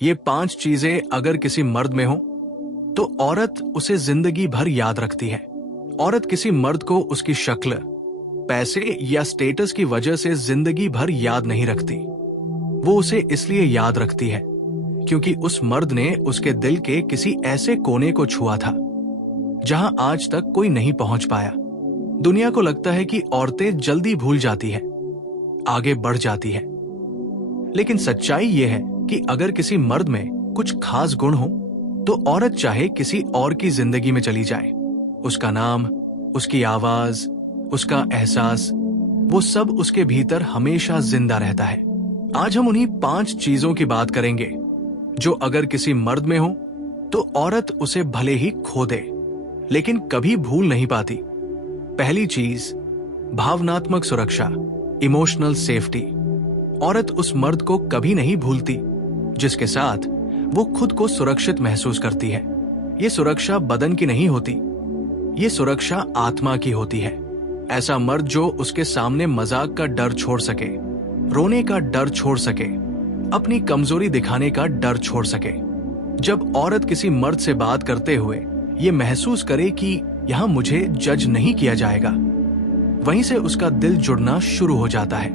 ये 5 चीजें अगर किसी मर्द में हो तो औरत उसे जिंदगी भर याद रखती है। औरत किसी मर्द को उसकी शक्ल, पैसे या स्टेटस की वजह से जिंदगी भर याद नहीं रखती। वो उसे इसलिए याद रखती है क्योंकि उस मर्द ने उसके दिल के किसी ऐसे कोने को छुआ था जहां आज तक कोई नहीं पहुंच पाया। दुनिया को लगता है कि औरतें जल्दी भूल जाती हैं, आगे बढ़ जाती हैं, लेकिन सच्चाई यह है कि अगर किसी मर्द में कुछ खास गुण हो तो औरत चाहे किसी और की जिंदगी में चली जाए, उसका नाम, उसकी आवाज, उसका एहसास, वो सब उसके भीतर हमेशा जिंदा रहता है। आज हम उन्हीं 5 चीजों की बात करेंगे जो अगर किसी मर्द में हो तो औरत उसे भले ही खो दे लेकिन कभी भूल नहीं पाती। पहली चीज, भावनात्मक सुरक्षा, इमोशनल सेफ्टी। औरत उस मर्द को कभी नहीं भूलती जिसके साथ वो खुद को सुरक्षित महसूस करती है। ये सुरक्षा बदन की नहीं होती, ये सुरक्षा आत्मा की होती है। ऐसा मर्द जो उसके सामने मजाक का डर छोड़ सके, रोने का डर छोड़ सके, अपनी कमजोरी दिखाने का डर छोड़ सके। जब औरत किसी मर्द से बात करते हुए ये महसूस करे कि यहां मुझे जज नहीं किया जाएगा, वहीं से उसका दिल जुड़ना शुरू हो जाता है।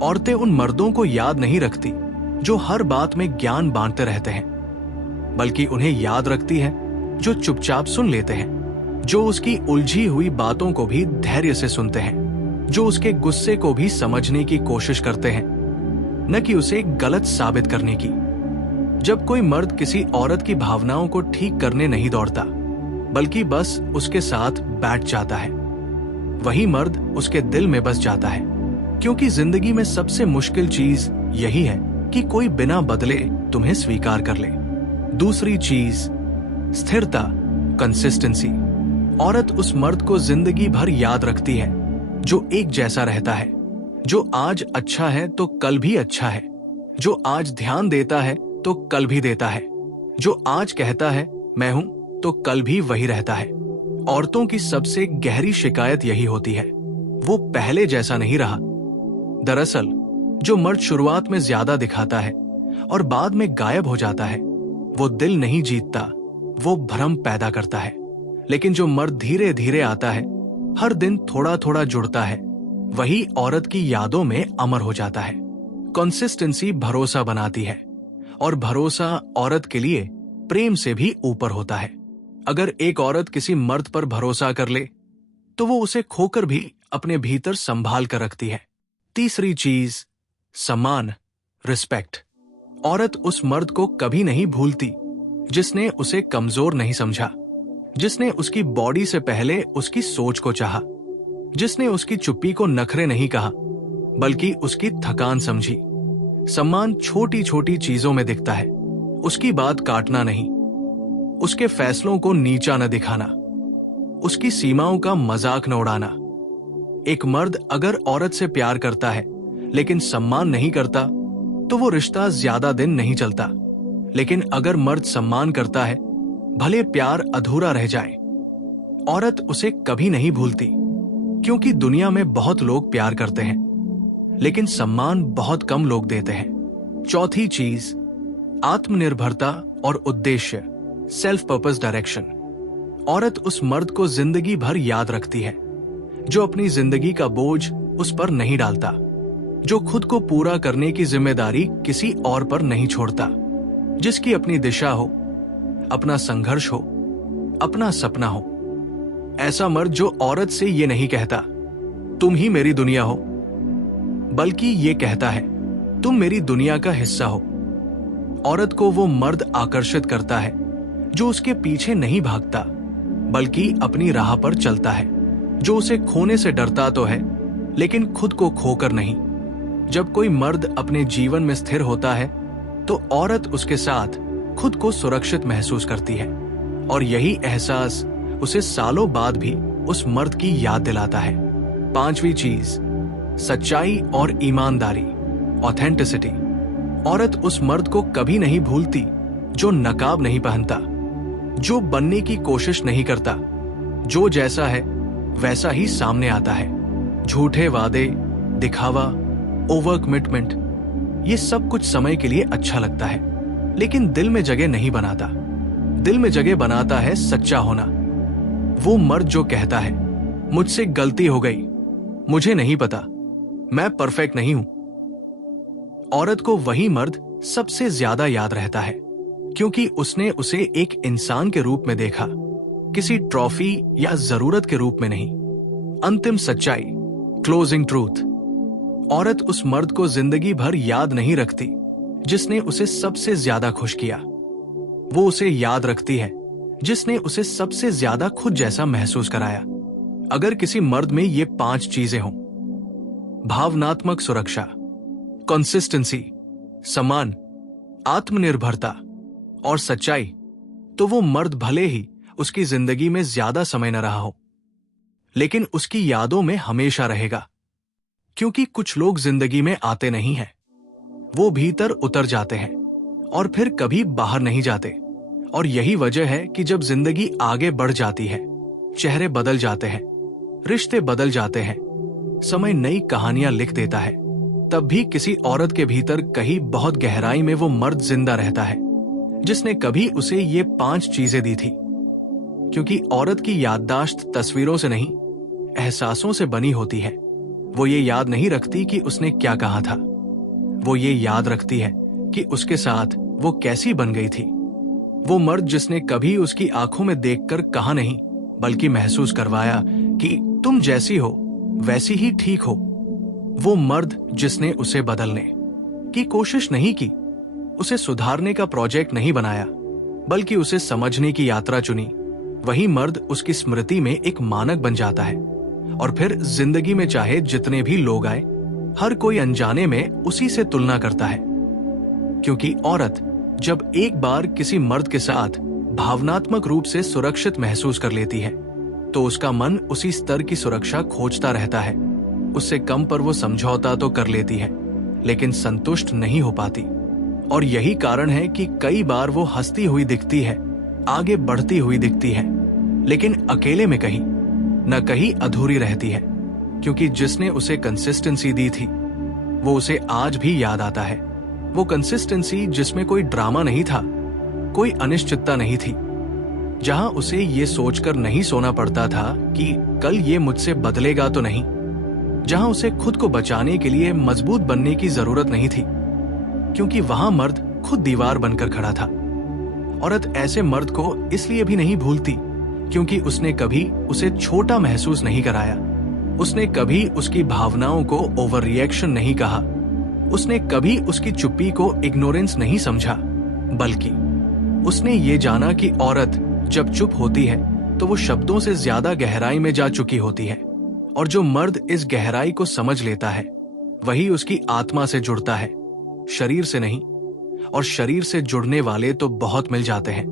औरतें उन मर्दों को याद नहीं रखती जो हर बात में ज्ञान बांटते रहते हैं, बल्कि उन्हें याद रखती है जो चुपचाप सुन लेते हैं, जो उसकी उलझी हुई बातों को भी धैर्य से सुनते हैं, जो उसके गुस्से को भी समझने की कोशिश करते हैं, न कि उसे गलत साबित करने की। जब कोई मर्द किसी औरत की भावनाओं को ठीक करने नहीं दौड़ता, बल्कि बस उसके साथ बैठ जाता है, वही मर्द उसके दिल में बस जाता है। क्योंकि जिंदगी में सबसे मुश्किल चीज यही है कि कोई बिना बदले तुम्हें स्वीकार कर ले। दूसरी चीज, स्थिरता, कंसिस्टेंसी। औरत उस मर्द को जिंदगी भर याद रखती है जो एक जैसा रहता है, जो आज अच्छा है तो कल भी अच्छा है, जो आज ध्यान देता है तो कल भी देता है, जो आज कहता है मैं हूं तो कल भी वही रहता है। औरतों की सबसे गहरी शिकायत यही होती है, वो पहले जैसा नहीं रहा। दरअसल जो मर्द शुरुआत में ज्यादा दिखाता है और बाद में गायब हो जाता है, वो दिल नहीं जीतता, वो भ्रम पैदा करता है। लेकिन जो मर्द धीरे धीरे आता है, हर दिन थोड़ा थोड़ा जुड़ता है, वही औरत की यादों में अमर हो जाता है। कंसिस्टेंसी भरोसा बनाती है और भरोसा औरत के लिए प्रेम से भी ऊपर होता है। अगर एक औरत किसी मर्द पर भरोसा कर ले तो वो उसे खोकर भी अपने भीतर संभाल कर रखती है। तीसरी चीज, सम्मान, रिस्पेक्ट। औरत उस मर्द को कभी नहीं भूलती जिसने उसे कमजोर नहीं समझा, जिसने उसकी बॉडी से पहले उसकी सोच को चाहा, जिसने उसकी चुप्पी को नखरे नहीं कहा बल्कि उसकी थकान समझी। सम्मान छोटी छोटी चीजों में दिखता है, उसकी बात काटना नहीं, उसके फैसलों को नीचा न दिखाना, उसकी सीमाओं का मजाक न उड़ाना। एक मर्द अगर औरत से प्यार करता है लेकिन सम्मान नहीं करता तो वो रिश्ता ज्यादा दिन नहीं चलता। लेकिन अगर मर्द सम्मान करता है, भले प्यार अधूरा रह जाए, औरत उसे कभी नहीं भूलती। क्योंकि दुनिया में बहुत लोग प्यार करते हैं लेकिन सम्मान बहुत कम लोग देते हैं। चौथी चीज, आत्मनिर्भरता और उद्देश्य, सेल्फ पर्पस डायरेक्शन। औरत उस मर्द को जिंदगी भर याद रखती है जो अपनी जिंदगी का बोझ उस पर नहीं डालता, जो खुद को पूरा करने की जिम्मेदारी किसी और पर नहीं छोड़ता, जिसकी अपनी दिशा हो, अपना संघर्ष हो, अपना सपना हो। ऐसा मर्द जो औरत से ये नहीं कहता तुम ही मेरी दुनिया हो, बल्कि ये कहता है तुम मेरी दुनिया का हिस्सा हो। औरत को वो मर्द आकर्षित करता है जो उसके पीछे नहीं भागता बल्कि अपनी राह पर चलता है, जो उसे खोने से डरता तो है लेकिन खुद को खोकर नहीं। जब कोई मर्द अपने जीवन में स्थिर होता है तो औरत उसके साथ खुद को सुरक्षित महसूस करती है और यही एहसास उसे सालों बाद भी उस मर्द की याद दिलाता है। पांचवी चीज, सच्चाई और ईमानदारी, ऑथेंटिसिटी। औरत उस मर्द को कभी नहीं भूलती जो नकाब नहीं पहनता, जो बनने की कोशिश नहीं करता, जो जैसा है वैसा ही सामने आता है। झूठे वादे, दिखावा, ओवर कमिटमेंट, ये सब कुछ समय के लिए अच्छा लगता है लेकिन दिल में जगह नहीं बनाता। दिल में जगह बनाता है सच्चा होना। वो मर्द जो कहता है, मुझसे गलती हो गई, मुझे नहीं पता, मैं परफेक्ट नहीं हूं। औरत को वही मर्द सबसे ज्यादा याद रहता है, क्योंकि उसने उसे एक इंसान के रूप में देखा, किसी ट्रॉफी या जरूरत के रूप में नहीं। अंतिम सच्चाई, क्लोजिंग ट्रूथ। औरत उस मर्द को जिंदगी भर याद नहीं रखती जिसने उसे सबसे ज्यादा खुश किया। वो उसे याद रखती है जिसने उसे सबसे ज्यादा खुद जैसा महसूस कराया। अगर किसी मर्द में ये 5 चीजें हों, भावनात्मक सुरक्षा, कंसिस्टेंसी, सम्मान, आत्मनिर्भरता और सच्चाई, तो वो मर्द भले ही उसकी जिंदगी में ज्यादा समय न रहा हो, लेकिन उसकी यादों में हमेशा रहेगा। क्योंकि कुछ लोग जिंदगी में आते नहीं हैं, वो भीतर उतर जाते हैं और फिर कभी बाहर नहीं जाते। और यही वजह है कि जब जिंदगी आगे बढ़ जाती है, चेहरे बदल जाते हैं, रिश्ते बदल जाते हैं, समय नई कहानियां लिख देता है, तब भी किसी औरत के भीतर कहीं बहुत गहराई में वो मर्द जिंदा रहता है जिसने कभी उसे ये 5 चीजें दी थी। क्योंकि औरत की याददाश्त तस्वीरों से नहीं, एहसासों से बनी होती है। वो ये याद नहीं रखती कि उसने क्या कहा था, वो ये याद रखती है कि उसके साथ वो कैसी बन गई थी। वो मर्द जिसने कभी उसकी आंखों में देखकर कहा नहीं, बल्कि महसूस करवाया कि तुम जैसी हो वैसी ही ठीक हो। वो मर्द जिसने उसे बदलने की कोशिश नहीं की, उसे सुधारने का प्रोजेक्ट नहीं बनाया, बल्कि उसे समझने की यात्रा चुनी। वही मर्द उसकी स्मृति में एक मानक बन जाता है। और फिर जिंदगी में चाहे जितने भी लोग आए, हर कोई अनजाने में उसी से तुलना करता है। क्योंकि औरत जब एक बार किसी मर्द के साथ भावनात्मक रूप से सुरक्षित महसूस कर लेती है, तो उसका मन उसी स्तर की सुरक्षा खोजता रहता है। उससे कम पर वो समझौता तो कर लेती है, लेकिन संतुष्ट नहीं हो पाती। और यही कारण है कि कई बार वो हंसती हुई दिखती है, आगे बढ़ती हुई दिखती है, लेकिन अकेले में कहीं न कहीं अधूरी रहती है। क्योंकि जिसने उसे कंसिस्टेंसी दी थी, वो उसे आज भी याद आता है। वो कंसिस्टेंसी जिसमें कोई ड्रामा नहीं था, कोई अनिश्चितता नहीं थी, जहां उसे ये सोचकर नहीं सोना पड़ता था कि कल ये मुझसे बदलेगा तो नहीं, जहां उसे खुद को बचाने के लिए मजबूत बनने की जरूरत नहीं थी, क्योंकि वहां मर्द खुद दीवार बनकर खड़ा था। औरत ऐसे मर्द को इसलिए भी नहीं भूलती क्योंकि उसने कभी उसे छोटा महसूस नहीं कराया, उसने कभी उसकी भावनाओं को ओवर रिएक्शन नहीं कहा, उसने कभी उसकी चुप्पी को इग्नोरेंस नहीं समझा, बल्कि उसने ये जाना कि औरत जब चुप होती है तो वो शब्दों से ज्यादा गहराई में जा चुकी होती है। और जो मर्द इस गहराई को समझ लेता है, वही उसकी आत्मा से जुड़ता है, शरीर से नहीं। और शरीर से जुड़ने वाले तो बहुत मिल जाते हैं,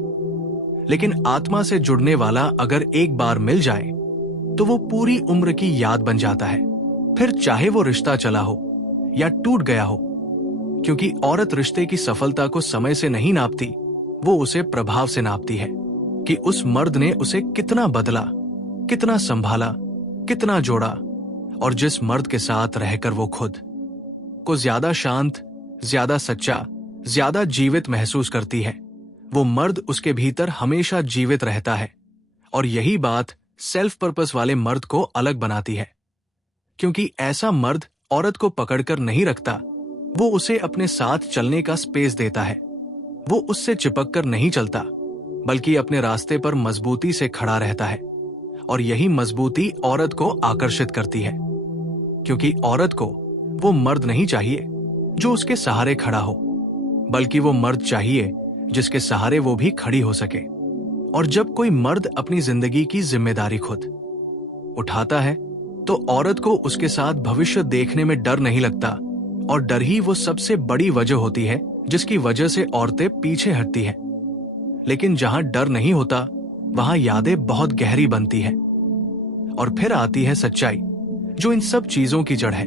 लेकिन आत्मा से जुड़ने वाला अगर एक बार मिल जाए तो वो पूरी उम्र की याद बन जाता है, फिर चाहे वो रिश्ता चला हो या टूट गया हो। क्योंकि औरत रिश्ते की सफलता को समय से नहीं नापती, वो उसे प्रभाव से नापती है कि उस मर्द ने उसे कितना बदला, कितना संभाला, कितना जोड़ा। और जिस मर्द के साथ रहकर वो खुद को ज्यादा शांत, ज्यादा सच्चा, ज्यादा जीवित महसूस करती है, वो मर्द उसके भीतर हमेशा जीवित रहता है। और यही बात सेल्फ पर्पस वाले मर्द को अलग बनाती है। क्योंकि ऐसा मर्द औरत को पकड़कर नहीं रखता, वो उसे अपने साथ चलने का स्पेस देता है। वो उससे चिपक कर नहीं चलता, बल्कि अपने रास्ते पर मजबूती से खड़ा रहता है। और यही मजबूती औरत को आकर्षित करती है। क्योंकि औरत को वो मर्द नहीं चाहिए जो उसके सहारे खड़ा हो, बल्कि वो मर्द चाहिए जिसके सहारे वो भी खड़ी हो सके। और जब कोई मर्द अपनी जिंदगी की जिम्मेदारी खुद उठाता है, तो औरत को उसके साथ भविष्य देखने में डर नहीं लगता। और डर ही वो सबसे बड़ी वजह होती है जिसकी वजह से औरतें पीछे हटती हैं। लेकिन जहां डर नहीं होता, वहां यादें बहुत गहरी बनती हैं। और फिर आती है सच्चाई, जो इन सब चीजों की जड़ है।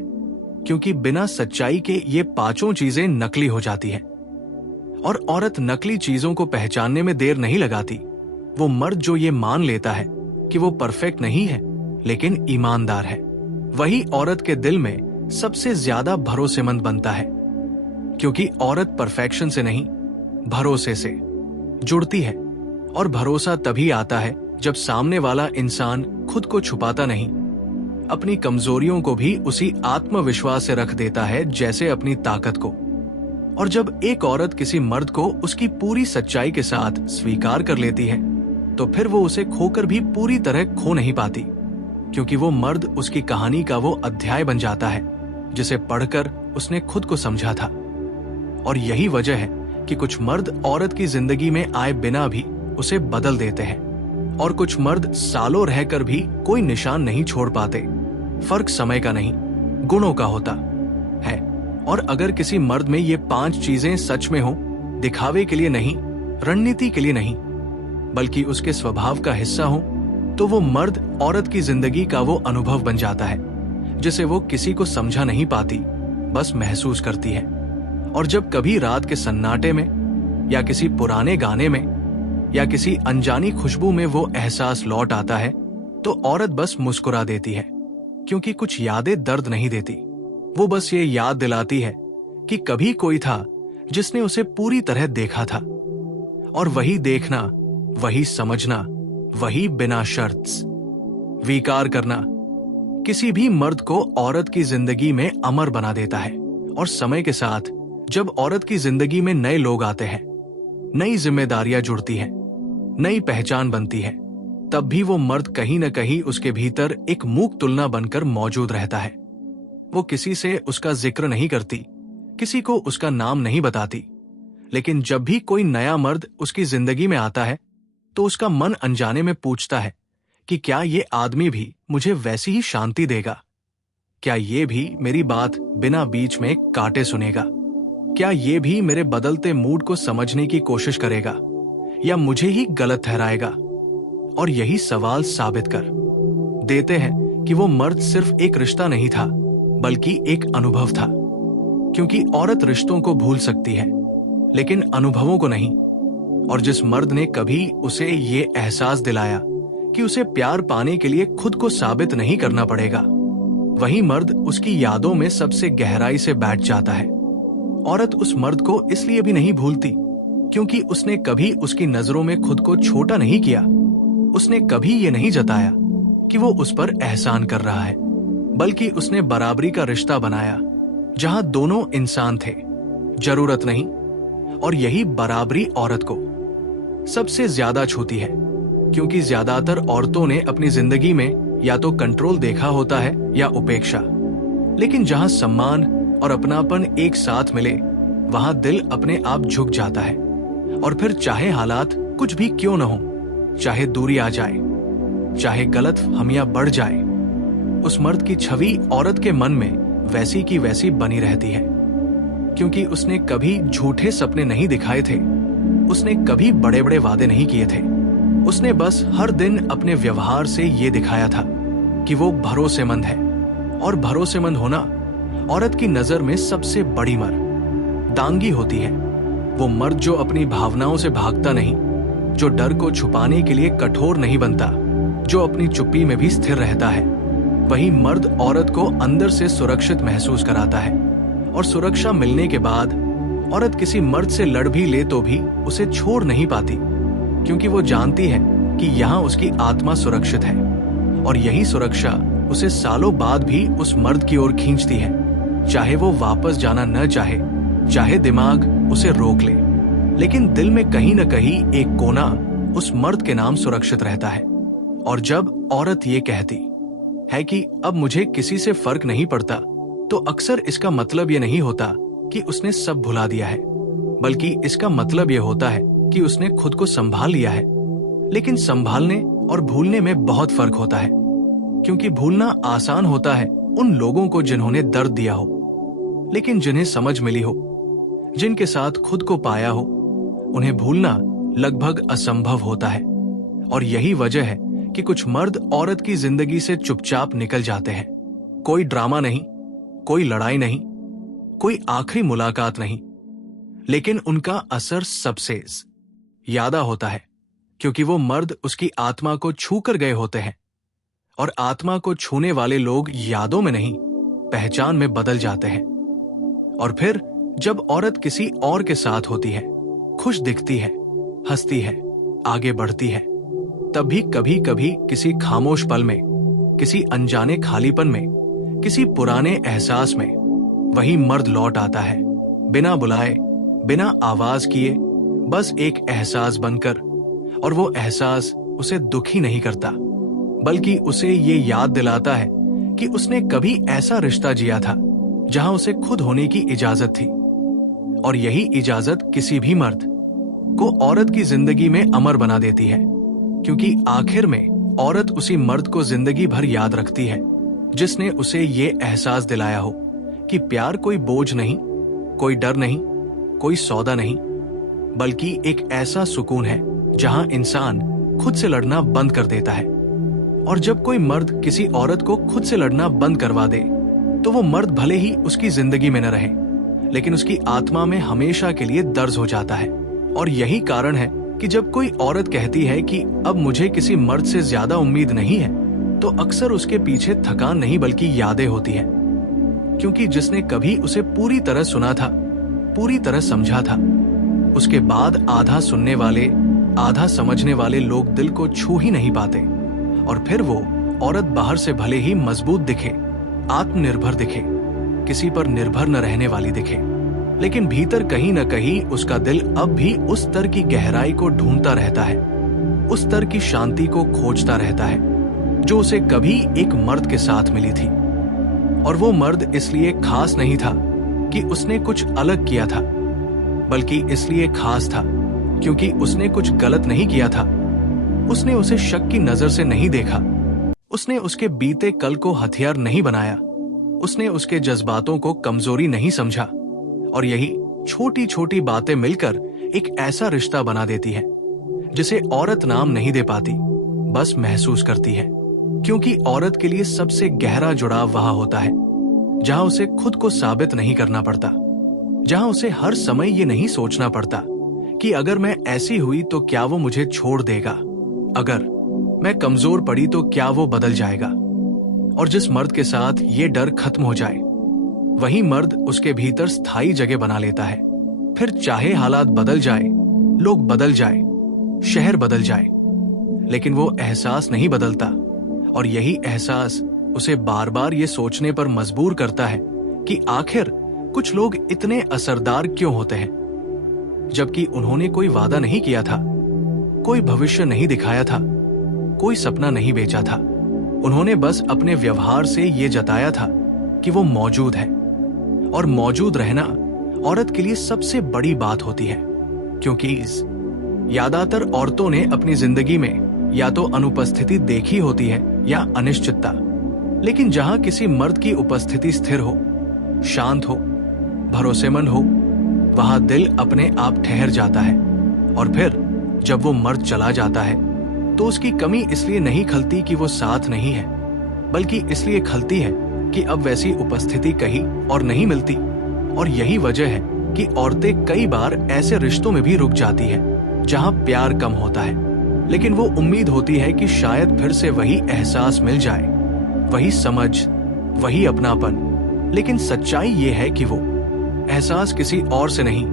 क्योंकि बिना सच्चाई के ये 5 चीजें नकली हो जाती हैं। और औरत नकली चीजों को पहचानने में देर नहीं लगाती। वो मर्द जो ये मान लेता है कि वो परफेक्ट नहीं है, लेकिन ईमानदार है, वही औरत के दिल में सबसे ज्यादा भरोसेमंद बनता है। क्योंकि औरत परफेक्शन से नहीं, भरोसे से जुड़ती है। और भरोसा तभी आता है जब सामने वाला इंसान खुद को छुपाता नहीं, अपनी कमजोरियों को भी उसी आत्मविश्वास से रख देता है जैसे अपनी ताकत को। और जब एक औरत किसी मर्द को उसकी पूरी सच्चाई के साथ स्वीकार कर लेती है तो फिर वो उसे खोकर भी पूरी तरह खो नहीं पाती, क्योंकि वो मर्द उसकी कहानी का वो अध्याय बन जाता है जिसे पढ़कर उसने खुद को समझा था। और यही वजह है कि कुछ मर्द औरत की जिंदगी में आए बिना भी उसे बदल देते हैं, और कुछ मर्द सालों रहकर भी कोई निशान नहीं छोड़ पाते। फर्क समय का नहीं, गुणों का होता है। और अगर किसी मर्द में ये 5 चीजें सच में हो, दिखावे के लिए नहीं, रणनीति के लिए नहीं, बल्कि उसके स्वभाव का हिस्सा हो, तो वो मर्द औरत की जिंदगी का वो अनुभव बन जाता है जिसे वो किसी को समझा नहीं पाती, बस महसूस करती है। और जब कभी रात के सन्नाटे में या किसी पुराने गाने में या किसी अनजानी खुशबू में वो एहसास लौट आता है तो औरत बस मुस्कुरा देती है, क्योंकि कुछ यादें दर्द नहीं देती। वो बस ये याद दिलाती है कि कभी कोई था जिसने उसे पूरी तरह देखा था। और वही देखना, वही समझना, वही बिना शर्त स्वीकार करना किसी भी मर्द को औरत की जिंदगी में अमर बना देता है। और समय के साथ जब औरत की जिंदगी में नए लोग आते हैं, नई जिम्मेदारियां जुड़ती हैं, नई पहचान बनती है, तब भी वो मर्द कहीं न कहीं उसके भीतर एक मूक तुलना बनकर मौजूद रहता है। वो किसी से उसका जिक्र नहीं करती, किसी को उसका नाम नहीं बताती, लेकिन जब भी कोई नया मर्द उसकी जिंदगी में आता है तो उसका मन अनजाने में पूछता है कि क्या ये आदमी भी मुझे वैसी ही शांति देगा? क्या ये भी मेरी बात बिना बीच में काटे सुनेगा? क्या ये भी मेरे बदलते मूड को समझने की कोशिश करेगा या मुझे ही गलत ठहराएगा? और यही सवाल साबित कर देते हैं कि वो मर्द सिर्फ एक रिश्ता नहीं था, बल्कि एक अनुभव था। क्योंकि औरत रिश्तों को भूल सकती है, लेकिन अनुभवों को नहीं। और जिस मर्द ने कभी उसे ये एहसास दिलाया कि उसे प्यार पाने के लिए खुद को साबित नहीं करना पड़ेगा, वही मर्द उसकी यादों में सबसे गहराई से बैठ जाता है। औरत उस मर्द को इसलिए भी नहीं भूलती क्योंकि उसने कभी उसकी नजरों में खुद को छोटा नहीं किया। उसने कभी ये नहीं जताया कि वो उस पर एहसान कर रहा है, बल्कि उसने बराबरी का रिश्ता बनाया जहां दोनों इंसान थे, जरूरत नहीं। और यही बराबरी औरत को सबसे ज्यादा छूती है, क्योंकि ज्यादातर औरतों ने अपनी जिंदगी में या तो कंट्रोल देखा होता है या उपेक्षा। लेकिन जहां सम्मान और अपनापन एक साथ मिले, वहां दिल अपने आप झुक जाता है। और फिर चाहे हालात कुछ भी क्यों न हो, चाहे दूरी आ जाए, चाहे गलतफहमियां बढ़ जाए, उस मर्द की छवि औरत के मन में वैसी की वैसी बनी रहती है। क्योंकि उसने कभी झूठे सपने नहीं दिखाए थे, उसने कभी बड़े बड़े वादे नहीं किए थे। उसने बस हर दिन अपने व्यवहार से ये दिखाया था कि वो भरोसेमंद है। और भरोसेमंद होना औरत की नजर में सबसे बड़ी दांगी होती है। वो मर्द जो अपनी भावनाओं से भागता नहीं, जो डर को छुपाने के लिए कठोर नहीं बनता, जो अपनी चुप्पी में भी स्थिर रहता है, वही मर्द औरत को अंदर से सुरक्षित महसूस कराता है। और सुरक्षा मिलने के बाद औरत किसी मर्द से लड़ भी ले तो भी उसे छोड़ नहीं पाती, क्योंकि वो जानती है कि यहाँ उसकी आत्मा सुरक्षित है। और यही सुरक्षा उसे सालों बाद भी उस मर्द की ओर खींचती है, चाहे वो वापस जाना न चाहे, चाहे दिमाग उसे रोक ले, लेकिन दिल में कहीं न कहीं एक कोना उस मर्द के नाम सुरक्षित रहता है। और जब औरत ये कहती है कि अब मुझे किसी से फर्क नहीं पड़ता, तो अक्सर इसका मतलब ये नहीं होता कि उसने सब भुला दिया है, बल्कि इसका मतलब ये होता है कि उसने खुद को संभाल लिया है। लेकिन संभालने और भूलने में बहुत फर्क होता है, क्योंकि भूलना आसान होता है उन लोगों को जिन्होंने दर्द दिया हो, लेकिन जिन्हें समझ मिली हो, जिनके साथ खुद को पाया हो, उन्हें भूलना लगभग असंभव होता है। और यही वजह है कि कुछ मर्द औरत की जिंदगी से चुपचाप निकल जाते हैं। कोई ड्रामा नहीं, कोई लड़ाई नहीं, कोई आखिरी मुलाकात नहीं, लेकिन उनका असर सबसे ज्यादा होता है, क्योंकि वो मर्द उसकी आत्मा को छू कर गए होते हैं। और आत्मा को छूने वाले लोग यादों में नहीं, पहचान में बदल जाते हैं। और फिर जब औरत किसी और के साथ होती है, खुश दिखती है, हंसती है, आगे बढ़ती है, तब भी कभी कभी किसी खामोश पल में, किसी अनजाने खालीपन में, किसी पुराने एहसास में वही मर्द लौट आता है, बिना बुलाए, बिना आवाज किए, बस एक एहसास बनकर। और वो एहसास उसे दुखी नहीं करता, बल्कि उसे ये याद दिलाता है कि उसने कभी ऐसा रिश्ता जिया था जहां उसे खुद होने की इजाजत थी। और यही इजाजत किसी भी मर्द को औरत की जिंदगी में अमर बना देती है, क्योंकि आखिर में औरत उसी मर्द को जिंदगी भर याद रखती है जिसने उसे ये एहसास दिलाया हो कि प्यार कोई बोझ नहीं, कोई डर नहीं, कोई सौदा नहीं, बल्कि एक ऐसा सुकून है जहां इंसान खुद से लड़ना बंद कर देता है। और जब कोई मर्द किसी औरत को खुद से लड़ना बंद करवा दे, तो वो मर्द भले ही उसकी जिंदगी में न रहे, लेकिन उसकी आत्मा में हमेशा के लिए दर्ज हो जाता है। और यही कारण है कि जब कोई औरत कहती है कि अब मुझे किसी मर्द से ज्यादा उम्मीद नहीं है, तो अक्सर उसके पीछे थकान नहीं बल्कि यादें होती है, क्योंकि जिसने कभी उसे पूरी तरह सुना था, पूरी तरह समझा था, उसके बाद आधा सुनने वाले, आधा समझने वाले लोग दिल को छू ही नहीं पाते। और फिर वो औरत बाहर से भले ही मजबूत दिखे, आत्मनिर्भर दिखे, किसी पर निर्भर न रहने वाली दिखे, लेकिन भीतर कहीं न कहीं उसका दिल अब भी उस स्तर की गहराई को ढूंढता रहता है, उस स्तर की शांति को खोजता रहता है जो उसे कभी एक मर्द के साथ मिली थी। और वो मर्द इसलिए खास नहीं था कि उसने कुछ अलग किया था, बल्कि इसलिए खास था क्योंकि उसने कुछ गलत नहीं किया था। उसने उसे शक की नजर से नहीं देखा, उसने उसके बीते कल को हथियार नहीं बनाया, उसने उसके जज्बातों को कमजोरी नहीं समझा। और यही छोटी छोटी बातें मिलकर एक ऐसा रिश्ता बना देती है जिसे औरत नाम नहीं दे पाती, बस महसूस करती है, क्योंकि औरत के लिए सबसे गहरा जुड़ाव वहां होता है जहां उसे खुद को साबित नहीं करना पड़ता, जहां उसे हर समय ये नहीं सोचना पड़ता कि अगर मैं ऐसी हुई तो क्या वो मुझे छोड़ देगा, अगर मैं कमजोर पड़ी तो क्या वो बदल जाएगा। और जिस मर्द के साथ ये डर खत्म हो जाए, वही मर्द उसके भीतर स्थायी जगह बना लेता है। फिर चाहे हालात बदल जाए, लोग बदल जाए, शहर बदल जाए, लेकिन वो एहसास नहीं बदलता। और यही एहसास उसे बार बार ये सोचने पर मजबूर करता है कि आखिर कुछ लोग इतने असरदार क्यों होते हैं, जबकि उन्होंने कोई वादा नहीं किया था, कोई भविष्य नहीं दिखाया था, कोई सपना नहीं बेचा था। उन्होंने बस अपने व्यवहार से ये जताया था कि वो मौजूद है। और मौजूद रहना औरत के लिए सबसे बड़ी बात होती है, क्योंकि ज्यादातर औरतों ने अपनी जिंदगी में या तो अनुपस्थिति देखी होती है या अनिश्चितता, लेकिन जहां किसी मर्द की उपस्थिति स्थिर हो, शांत हो, भरोसेमंद हो, वहां दिल अपने आप ठहर जाता है। और फिर जब वो मर्द चला जाता है तो उसकी कमी इसलिए नहीं खलती कि वो साथ नहीं है, बल्कि इसलिए खलती है कि अब वैसी उपस्थिति कहीं और नहीं मिलती। और यही वजह है कि औरतें कई बार ऐसे रिश्तों में भी रुक जाती है जहां प्यार कम होता है, लेकिन वो उम्मीद होती है कि शायद फिर से वही एहसास मिल जाए, वही समझ, वही अपनापन। लेकिन सच्चाई ये है कि वो एहसास किसी और से नहीं,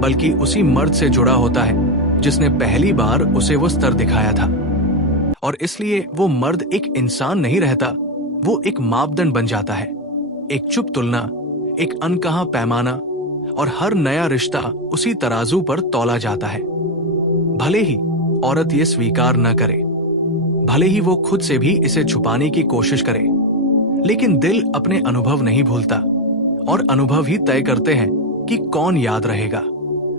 बल्कि उसी मर्द से जुड़ा होता है जिसने पहली बार उसे वो स्तर दिखाया था। और इसलिए वो मर्द एक इंसान नहीं रहता, वो एक मापदंड बन जाता है, एक चुप तुलना, एक अनकहा पैमाना। और हर नया रिश्ता उसी तराजू पर तौला जाता है। भले ही औरत ये स्वीकार न करे, भले ही वो खुद से भी इसे छुपाने की कोशिश करे, लेकिन दिल अपने अनुभव नहीं भूलता, और अनुभव ही तय करते हैं कि कौन याद रहेगा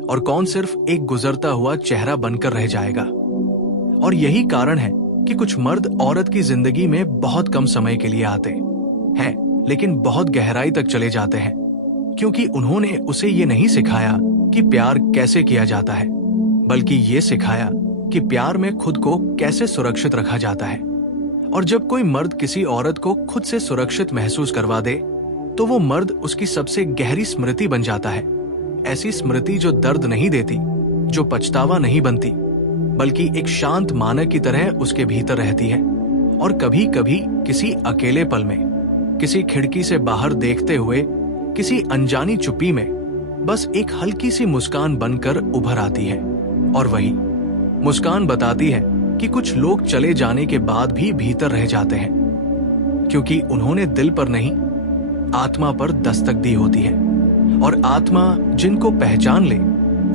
और कौन सिर्फ एक गुजरता हुआ चेहरा बनकर रह जाएगा। और यही कारण है कि कुछ मर्द औरत की जिंदगी में बहुत कम समय के लिए आते हैं, लेकिन बहुत गहराई तक चले जाते हैं, क्योंकि उन्होंने उसे ये नहीं सिखाया कि प्यार कैसे किया जाता है, बल्कि ये सिखाया कि प्यार में खुद को कैसे सुरक्षित रखा जाता है। और जब कोई मर्द किसी औरत को खुद से सुरक्षित महसूस करवा दे, तो वो मर्द उसकी सबसे गहरी स्मृति बन जाता है। ऐसी स्मृति जो दर्द नहीं देती, जो पछतावा नहीं बनती, बल्कि एक शांत मानक की तरह उसके भीतर रहती है। और कभी कभी किसी अकेले पल में, किसी खिड़की से बाहर देखते हुए, किसी अनजानी चुप्पी में बस एक हल्की सी मुस्कान बनकर उभर आती है। और वही मुस्कान बताती है कि कुछ लोग चले जाने के बाद भी भीतर रह जाते हैं, क्योंकि उन्होंने दिल पर नहीं, आत्मा पर दस्तक दी होती है। और आत्मा जिनको पहचान ले,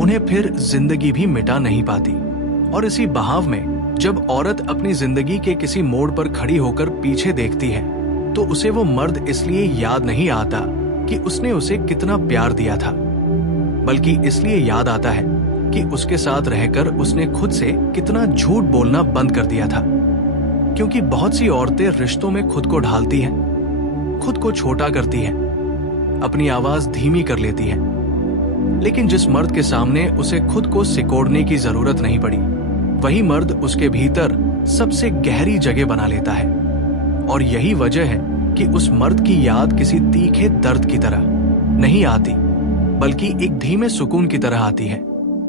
उन्हें फिर जिंदगी भी मिटा नहीं पाती। और इसी बहाव में जब औरत अपनी जिंदगी के किसी मोड़ पर खड़ी होकर पीछे देखती है, तो उसे वो मर्द इसलिए याद नहीं आता कि उसने उसे कितना प्यार दिया था, बल्कि इसलिए याद आता है कि उसके साथ रहकर उसने खुद से कितना झूठ बोलना बंद कर दिया था। क्योंकि बहुत सी औरतें रिश्तों में खुद को ढालती हैं, खुद को छोटा करती हैं, अपनी आवाज धीमी कर लेती हैं। लेकिन जिस मर्द के सामने उसे खुद को सिकोड़ने की जरूरत नहीं पड़ी, वही मर्द उसके भीतर सबसे गहरी जगह बना लेता है। और यही वजह है कि उस मर्द की याद किसी तीखे दर्द की तरह नहीं आती, बल्कि एक धीमे सुकून की तरह आती है।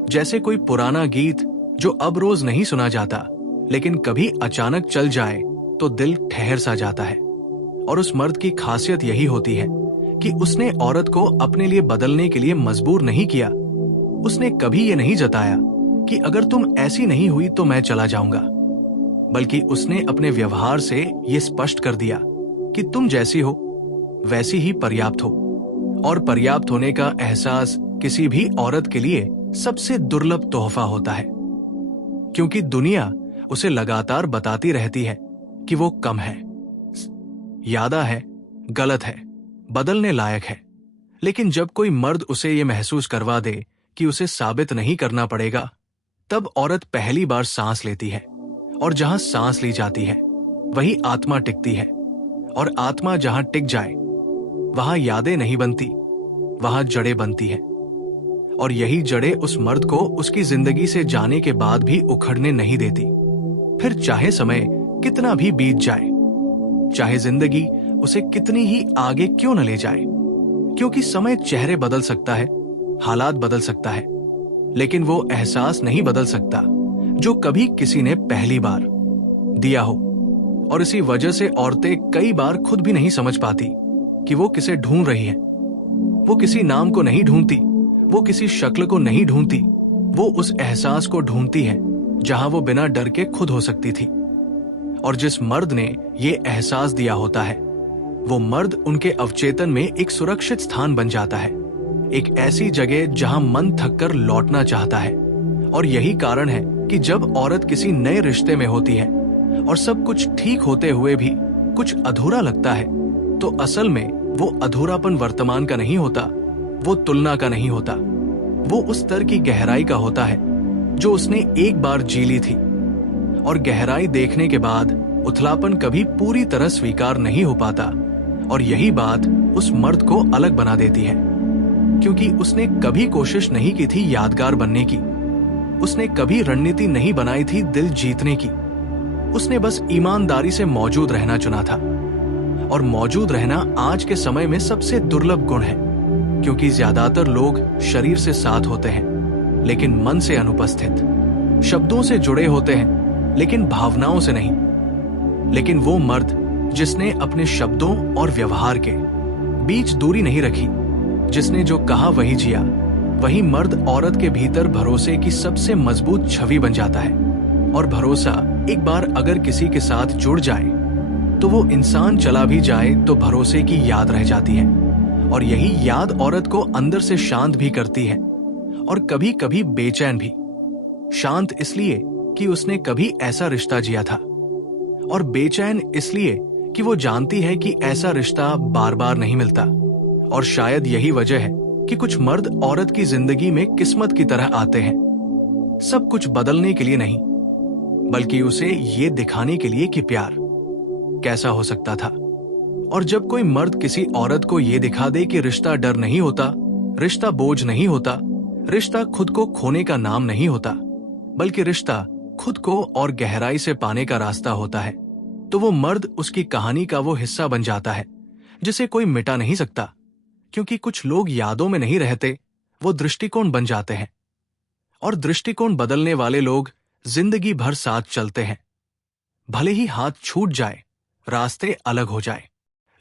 जैसे कोई पुराना गीत जो अब रोज नहीं सुना जाता, लेकिन कभी अचानक चल जाए तो दिल ठहर सा जाता है। और उस मर्द की खासियत यही होती है कि उसने औरत को अपने लिए बदलने के लिए मजबूर नहीं किया। उसने कभी ये नहीं जताया कि अगर तुम ऐसी नहीं हुई तो मैं चला जाऊंगा, बल्कि उसने अपने व्यवहार से ये स्पष्ट कर दिया कि तुम जैसी हो वैसी ही पर्याप्त हो। और पर्याप्त होने का एहसास किसी भी औरत के लिए सबसे दुर्लभ तोहफा होता है, क्योंकि दुनिया उसे लगातार बताती रहती है कि वो कम है, यादा है, गलत है, बदलने लायक है। लेकिन जब कोई मर्द उसे ये महसूस करवा दे कि उसे साबित नहीं करना पड़ेगा, तब औरत पहली बार सांस लेती है। और जहां सांस ली जाती है वही आत्मा टिकती है। और आत्मा जहां टिक जाए वहां यादें नहीं बनती, वहां जड़ें बनती हैं। और यही जड़ें उस मर्द को उसकी जिंदगी से जाने के बाद भी उखड़ने नहीं देती। फिर चाहे समय कितना भी बीत जाए, चाहे जिंदगी उसे कितनी ही आगे क्यों न ले जाए, क्योंकि समय चेहरे बदल सकता है, हालात बदल सकता है, लेकिन वो एहसास नहीं बदल सकता जो कभी किसी ने पहली बार दिया हो। और इसी वजह से औरतें कई बार खुद भी नहीं समझ पाती कि वो किसे ढूंढ रही है। वो किसी नाम को नहीं ढूंढती, वो किसी शक्ल को नहीं ढूंढती, वो उस एहसास को ढूंढती है जहां वो बिना डर के खुद हो सकती थी। और जिस मर्द ने ये एहसास दिया होता है, वो मर्द उनके अवचेतन में एक सुरक्षित स्थान बन जाता है, एक ऐसी जगह जहां मन थककर लौटना चाहता है। और यही कारण है कि जब औरत किसी नए रिश्ते में होती है और सब कुछ ठीक होते हुए भी कुछ अधूरा लगता है, तो असल में वो अधूरापन वर्तमान का नहीं होता, वो तुलना का नहीं होता, वो उस स्तर की गहराई का होता है जो उसने एक बार जी ली थी। और गहराई देखने के बाद उथलापन कभी पूरी तरह स्वीकार नहीं हो पाता। और यही बात उस मर्द को अलग बना देती है, क्योंकि उसने कभी कोशिश नहीं की थी यादगार बनने की, उसने कभी रणनीति नहीं बनाई थी दिल जीतने की। उसने बस ईमानदारी से मौजूद रहना चुना था। और मौजूद रहना आज के समय में सबसे दुर्लभ गुण है, क्योंकि ज्यादातर लोग शरीर से साथ होते हैं लेकिन मन से अनुपस्थित, शब्दों से जुड़े होते हैं लेकिन भावनाओं से नहीं। लेकिन वो मर्द जिसने अपने शब्दों और व्यवहार के बीच दूरी नहीं रखी, जिसने जो कहा वही जिया, वही मर्द औरत के भीतर भरोसे की सबसे मजबूत छवि बन जाता है। और भरोसा एक बार अगर किसी के साथ जुड़ जाए तो वो इंसान चला भी जाए तो भरोसे की याद रह जाती है। और यही याद औरत को अंदर से शांत भी करती है और कभी कभी बेचैन भी। शांत इसलिए कि उसने कभी ऐसा रिश्ता जिया था, और बेचैन इसलिए कि वो जानती है कि ऐसा रिश्ता बार बार नहीं मिलता। और शायद यही वजह है कि कुछ मर्द औरत की जिंदगी में किस्मत की तरह आते हैं, सब कुछ बदलने के लिए नहीं, बल्कि उसे ये दिखाने के लिए कि प्यार कैसा हो सकता था। और जब कोई मर्द किसी औरत को ये दिखा दे कि रिश्ता डर नहीं होता, रिश्ता बोझ नहीं होता, रिश्ता खुद को खोने का नाम नहीं होता, बल्कि रिश्ता खुद को और गहराई से पाने का रास्ता होता है, तो वो मर्द उसकी कहानी का वो हिस्सा बन जाता है जिसे कोई मिटा नहीं सकता। क्योंकि कुछ लोग यादों में नहीं रहते, वो दृष्टिकोण बन जाते हैं। और दृष्टिकोण बदलने वाले लोग जिंदगी भर साथ चलते हैं। भले ही हाथ छूट जाए, रास्ते अलग हो जाए,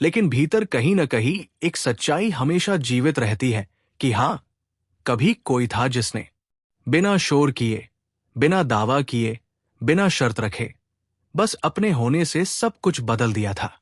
लेकिन भीतर कहीं न कहीं एक सच्चाई हमेशा जीवित रहती है कि हाँ, कभी कोई था जिसने बिना शोर किए, बिना दावा किए, बिना शर्त रखे बस अपने होने से सब कुछ बदल दिया था।